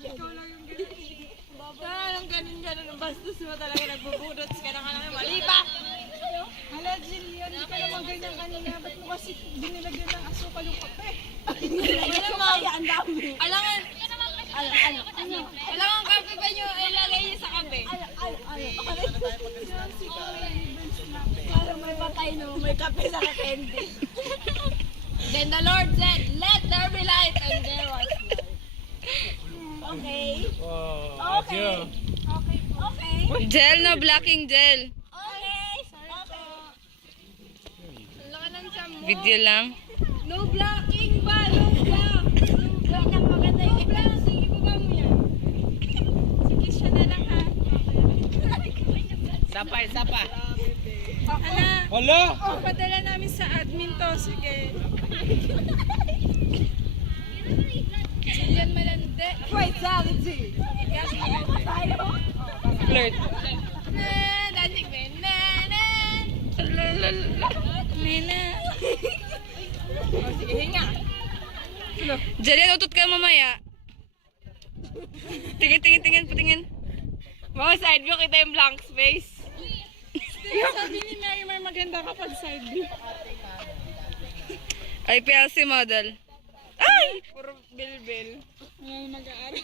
Ikaw lang yung ganun. Anong ganun-ganun. Bastos mo talaga nagbubudots ka na kanang mali ba? Hala, Jillian, hindi ka naman ganyan kanina. Ba't mo kasi dinilagyan ng asukal yung kape? Ang dami. Alangan. Alangan kape ba nyo ilagay niyo sa kape? Parang may patay no, may kape sa kakendi. Then the Lord said, let there be light, and there was light. Okay. Wow, Okay. Okay. Gel na, blocking gel. Okay. Okay. Laka ng siya mo. Video lang. No blocking ba? No block. No block. Ang maganda yung block. Sige, baba mo yan. Sige, siya na lang ha. Sapa. Hala. Hala! Padala namin sa admin to. Sige. Jillian Malande. Wait, sorry, G. Tayo. Flirt. Dancing man. Nena. Sige, hinga. Jelian, utot ka mamaya. Tingin. Mga side view, kita yung blank space. Sabi ni Mary, may maganda kapag side view. IPLC model. Ay! Puro bilbil. Ngayon nag-aaral.